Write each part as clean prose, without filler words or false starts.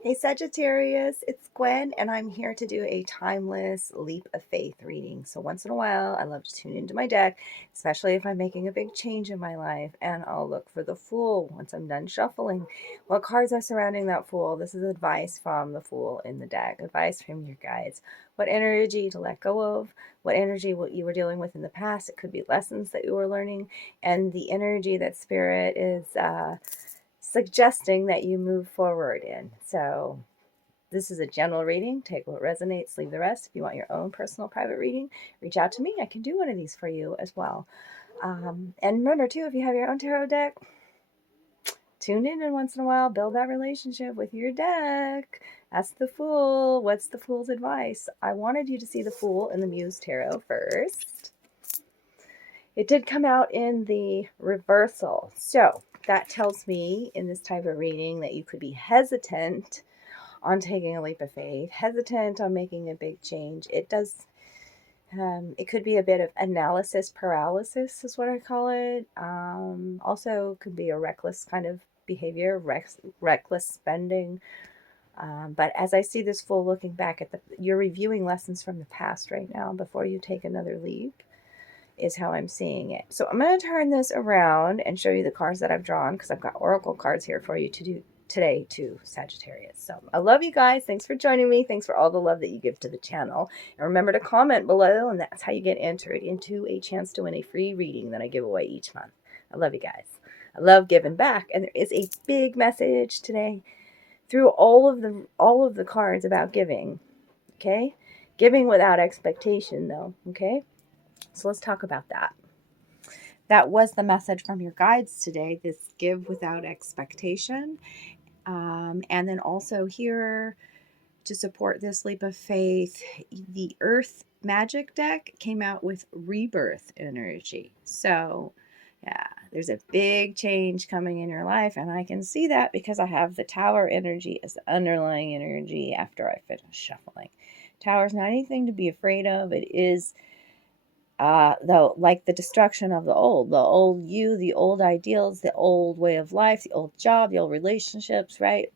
Hey Sagittarius, it's Gwen, and I'm here to do a timeless leap of faith reading. So once in a while, I love to tune into my deck, especially if I'm making a big change in my life, and I'll look for the Fool once I'm done shuffling. What cards are surrounding that Fool? This is advice from the Fool in the deck, advice from your guides. What energy to let go of, what energy what you were dealing with in the past. It could be lessons that you were learning, and the energy that Spirit is suggesting that you move forward in. So this is a general reading. Take what resonates, leave the rest. If you want your own personal private reading, reach out to me. I can do one of these for you as well. And remember, too, if you have your own tarot deck, tune in and once in a while, build that relationship with your deck. Ask the Fool. What's the Fool's advice? I wanted you to see the Fool in the Muse Tarot first. It did come out in the reversal. So that tells me in this type of reading that you could be hesitant on taking a leap of faith, hesitant on making a big change. It could be a bit of analysis paralysis is what I call it. Also could be a reckless kind of behavior, reckless spending. But as I see this Fool looking back at you're reviewing lessons from the past right now before you take another leap, is how I'm seeing it. So I'm going to turn this around and show you the cards that I've drawn, because I've got oracle cards here for you to do today too, Sagittarius. So I love you guys. Thanks for joining me. Thanks for all the love that you give to the channel. And remember to comment below, and that's how you get entered into a chance to win a free reading that I give away each month. I love you guys. I love giving back, and there is a big message today through all of the cards about giving. Okay? Giving without expectation though, okay? So let's talk about that. That was the message from your guides today, this give without expectation. And then also here to support this leap of faith, the Earth Magic deck came out with rebirth energy. So yeah, there's a big change coming in your life, and I can see that because I have the Tower energy as the underlying energy after I finish shuffling. Tower's not anything to be afraid of. It is though, like the destruction of the old you, the old ideals, the old way of life, the old job, the old relationships, right?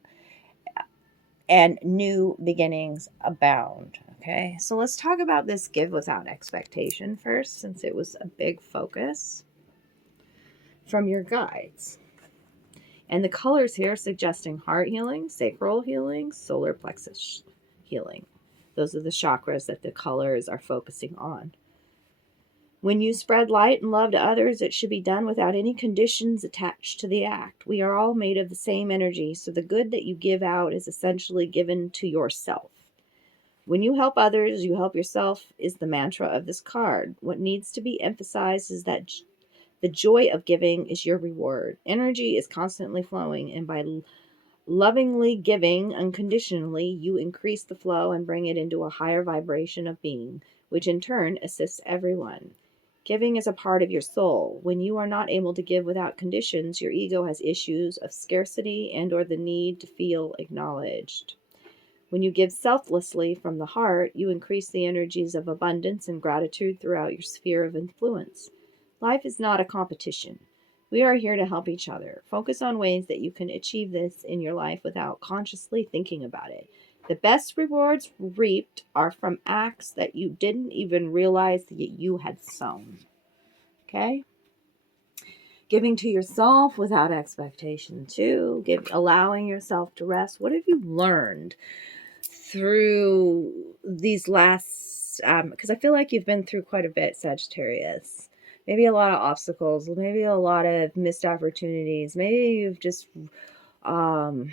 And new beginnings abound. Okay, so let's talk about this give without expectation first, since it was a big focus from your guides. And the colors here suggesting heart healing, sacral healing, solar plexus healing. Those are the chakras that the colors are focusing on. When you spread light and love to others, it should be done without any conditions attached to the act. We are all made of the same energy, so the good that you give out is essentially given to yourself. When you help others, you help yourself is the mantra of this card. What needs to be emphasized is that the joy of giving is your reward. Energy is constantly flowing, and by lovingly giving unconditionally, you increase the flow and bring it into a higher vibration of being, which in turn assists everyone. Giving is a part of your soul. When you are not able to give without conditions, your ego has issues of scarcity and or the need to feel acknowledged. When you give selflessly from the heart, you increase the energies of abundance and gratitude throughout your sphere of influence. Life is not a competition. We are here to help each other. Focus on ways that you can achieve this in your life without consciously thinking about it. The best rewards reaped are from acts that you didn't even realize that you had sown. Okay? Giving to yourself without expectation too. Allowing yourself to rest. What have you learned through these last, because I feel like you've been through quite a bit, Sagittarius. Maybe a lot of obstacles, maybe a lot of missed opportunities. Maybe you've just, because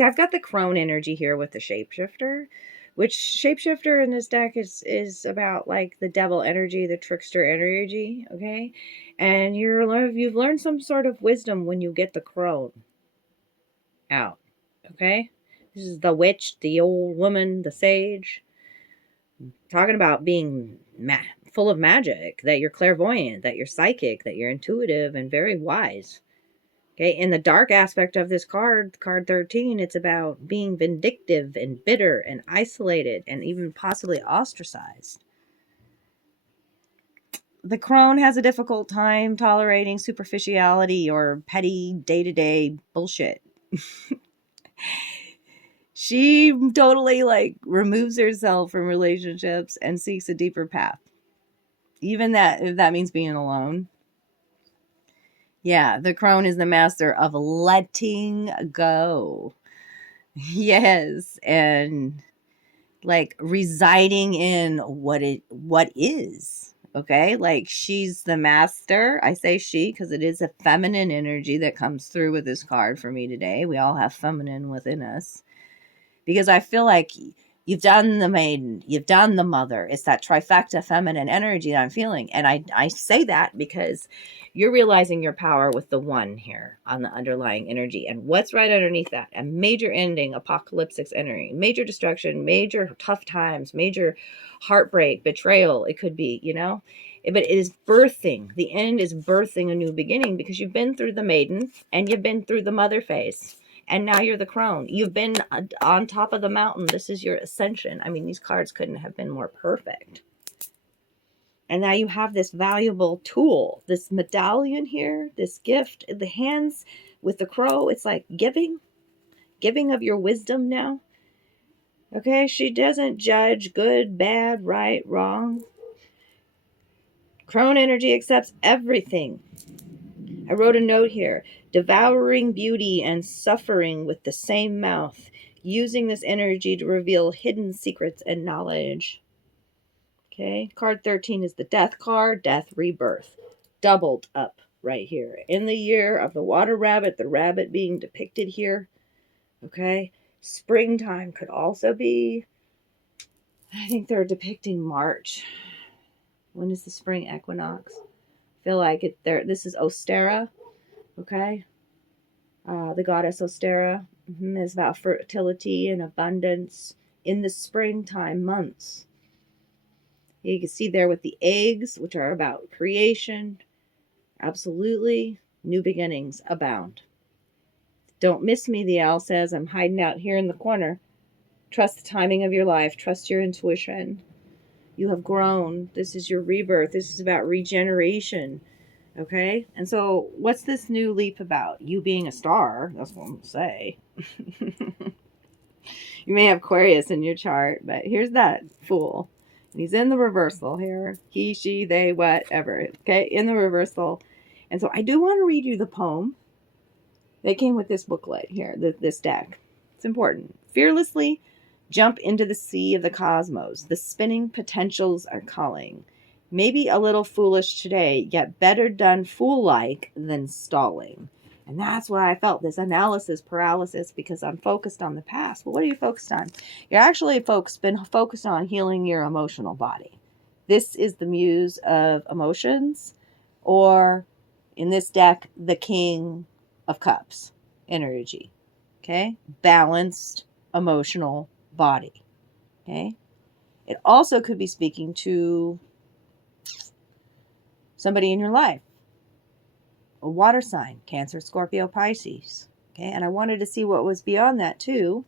I've got the crone energy here with the shapeshifter, which shapeshifter in this deck is about like the devil energy, the trickster energy, okay? And you've learned some sort of wisdom when you get the crone out, okay? This is the witch, the old woman, the sage. Talking about being full of magic, that you're clairvoyant, that you're psychic, that you're intuitive and very wise. Okay, in the dark aspect of this card 13, it's about being vindictive and bitter and isolated and even possibly ostracized. The crone has a difficult time tolerating superficiality or petty day-to-day bullshit. She totally like removes herself from relationships and seeks a deeper path. Even that, if that means being alone. Yeah, the crone is the master of letting go. Yes, and like residing in what is. Okay? Like she's the master. I say she because it is a feminine energy that comes through with this card for me today. We all have feminine within us. Because I feel like you've done the maiden, you've done the mother. It's that trifecta feminine energy that I'm feeling. And I say that because you're realizing your power with the one here on the underlying energy. And what's right underneath that? A major ending, apocalyptic entering, major destruction, major tough times, major heartbreak, betrayal. It could be, but it is birthing. The end is birthing a new beginning because you've been through the maiden and you've been through the mother phase. And now you're the crone. You've been on top of the mountain. This is your ascension. I mean, these cards couldn't have been more perfect. And now you have this valuable tool, this medallion here, this gift, the hands with the crow. It's like giving of your wisdom now. Okay, she doesn't judge good, bad, right, wrong. Crone energy accepts everything. I wrote a note here. Devouring beauty and suffering with the same mouth. Using this energy to reveal hidden secrets and knowledge. Okay. Card 13 is the death card. Death, rebirth. Doubled up right here. In the year of the water rabbit, the rabbit being depicted here. Okay. Springtime could also be. I think they're depicting March. When is the spring equinox? I feel like it there. This is Ostera. Okay. The goddess Ostera is about fertility and abundance in the springtime months. You can see there with the eggs, which are about creation. Absolutely. New beginnings abound. Don't miss me, the owl says. I'm hiding out here in the corner. Trust the timing of your life. Trust your intuition. You have grown. This is your rebirth. This is about regeneration. Okay? And so what's this new leap about? You being a star. That's what I'm going to say. You may have Aquarius in your chart, but here's that fool. And he's in the reversal here. He, she, they, whatever. Okay? In the reversal. And so I do want to read you the poem that came with this booklet here, this deck. It's important. Fearlessly jump into the sea of the cosmos. The spinning potentials are calling. Maybe a little foolish today, yet better done fool-like than stalling. And that's what I felt, this analysis paralysis, because I'm focused on the past. Well, what are you focused on? You're actually been focused on healing your emotional body. This is the muse of emotions, or in this deck, the King of Cups energy. Okay? Balanced emotional body. Okay? It also could be speaking to somebody in your life. A water sign, Cancer, Scorpio, Pisces. Okay? And I wanted to see what was beyond that too.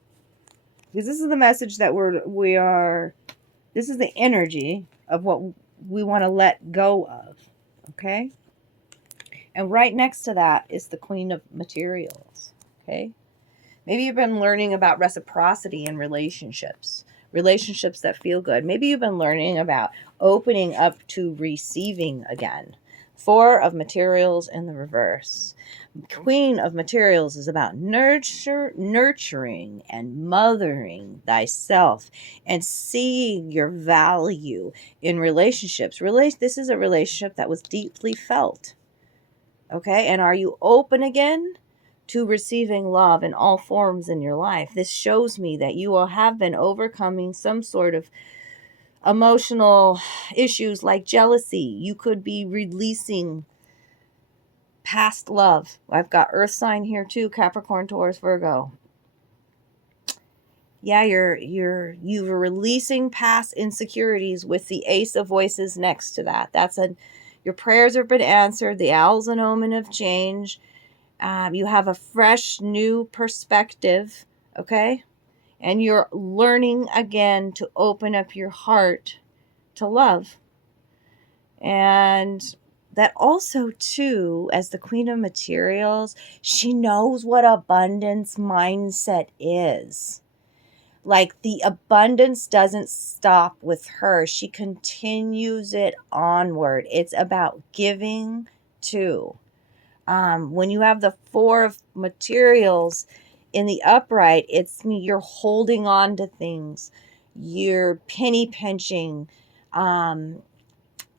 Because this is the message that this is the energy of what we want to let go of. Okay? And right next to that is the Queen of Materials. Okay? Maybe you've been learning about reciprocity in relationships that feel good. Maybe you've been learning about opening up to receiving again. Four of Materials in the reverse. Queen of Materials is about nurturing and mothering thyself and seeing your value in relationships. This is a relationship that was deeply felt. Okay, and are you open again to receiving love in all forms in your life? This shows me that you will have been overcoming some sort of emotional issues like jealousy. You could be releasing past love. I've got Earth sign here too, Capricorn, Taurus, Virgo. Yeah, you're releasing past insecurities with the Ace of Voices next to that. Your prayers have been answered. The owl's an omen of change. You have a fresh, new perspective, okay? And you're learning again to open up your heart to love. And that also, too, as the Queen of Materials, she knows what abundance mindset is. Like the abundance doesn't stop with her. She continues it onward. It's about giving too. When you have the Four of Materials in the upright, it's you're holding on to things. You're penny pinching, um,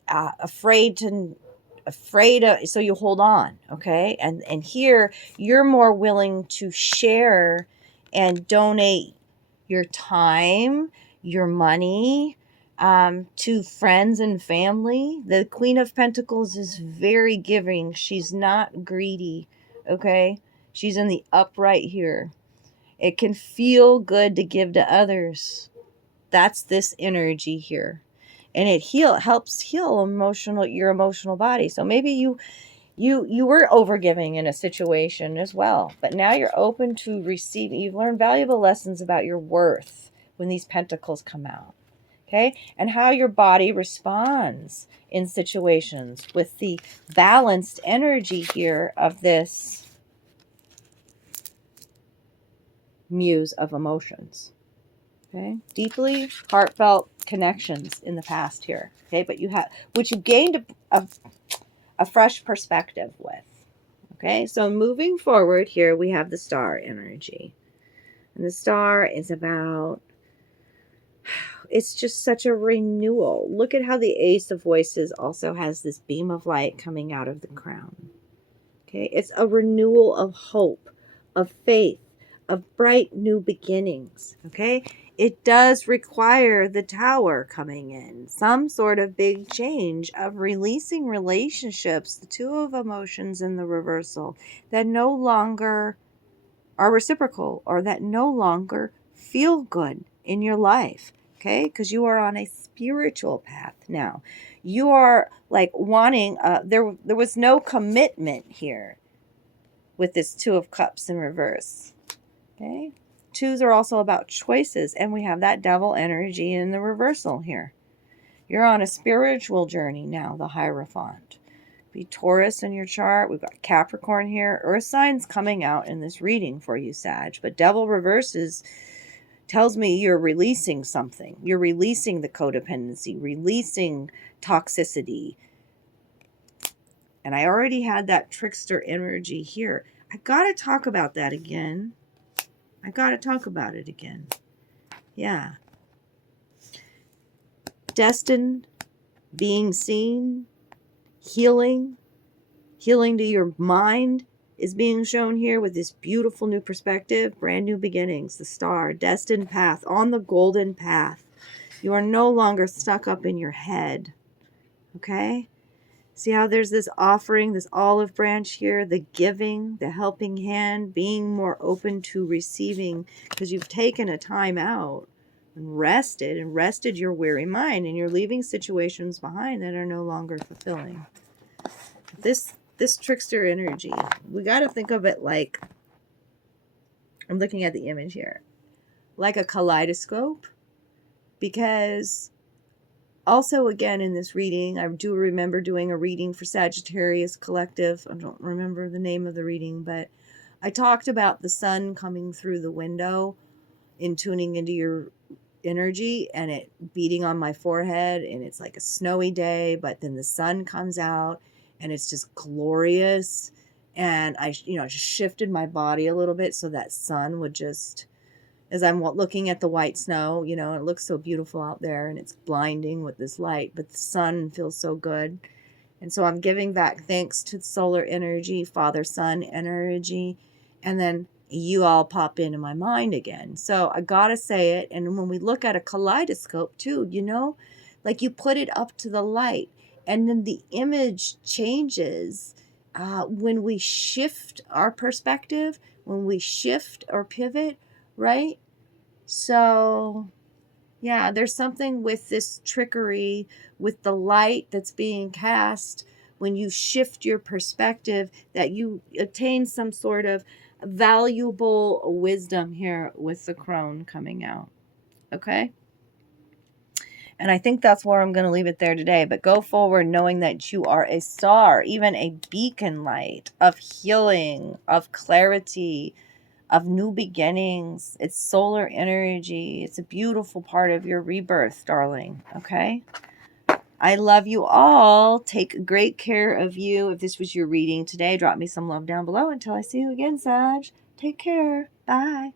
afraid of, so you hold on, okay? And here you're more willing to share and donate your time, your money, to friends and family. The Queen of Pentacles is very giving. She's not greedy, okay? She's in the upright here. It can feel good to give to others. That's this energy here. And it helps heal your emotional body. So maybe you were overgiving in a situation as well, but now you're open to receiving. You've learned valuable lessons about your worth when these pentacles come out, okay? And how your body responds in situations with the balanced energy here of this muse of emotions. Okay, deeply heartfelt connections in the past here. Okay, but you have, which you gained a fresh perspective with. Okay, so moving forward here, we have the star energy. And the star is about, it's just such a renewal. Look at how the Ace of Voices also has this beam of light coming out of the crown. Okay, it's a renewal of hope, of faith, of bright new beginnings. Okay, it does require the Tower coming in, some sort of big change of releasing relationships, the Two of Emotions in the reversal, that no longer are reciprocal or that no longer feel good in your life. Okay, because you are on a spiritual path now. You are like wanting, there was no commitment here with this Two of Cups in reverse. Okay, twos are also about choices, and we have that Devil energy in the reversal here. You're on a spiritual journey now, the Hierophant. Be Taurus in your chart. We've got Capricorn here. Earth signs coming out in this reading for you, Sag. But Devil reverses tells me you're releasing something. You're releasing the codependency, releasing toxicity. And I already had that trickster energy here. I got to talk about that again. I got to talk about it again. Yeah. Destined, being seen, healing to your mind is being shown here with this beautiful new perspective, brand new beginnings, the star, destined path, on the golden path. You are no longer stuck up in your head. Okay? See how there's this offering, this olive branch here, the giving, the helping hand, being more open to receiving because you've taken a time out and rested your weary mind, and you're leaving situations behind that are no longer fulfilling. This trickster energy, we got to think of it like, I'm looking at the image here, like a kaleidoscope, because also, again, in this reading, I do remember doing a reading for Sagittarius Collective. I don't remember the name of the reading, but I talked about the sun coming through the window and tuning into your energy and it beating on my forehead. And it's like a snowy day, but then the sun comes out and it's just glorious. And I just shifted my body a little bit so that sun would just, as I'm looking at the white snow, it looks so beautiful out there and it's blinding with this light, but the sun feels so good. And so I'm giving back thanks to solar energy, Father Sun energy, and then you all pop into my mind again. So I got to say it. And when we look at a kaleidoscope too, like you put it up to the light and then the image changes when we shift our perspective, when we shift or pivot, right? So, yeah, there's something with this trickery, with the light that's being cast. When you shift your perspective, that you attain some sort of valuable wisdom here with the crone coming out. Okay? And I think that's where I'm going to leave it there today. But go forward knowing that you are a star, even a beacon light of healing, of clarity, of new beginnings. It's solar energy. It's a beautiful part of your rebirth, darling. Okay? I love you all. Take great care of you. If this was your reading today, drop me some love down below. Until I see you again, Sag. Take care. Bye.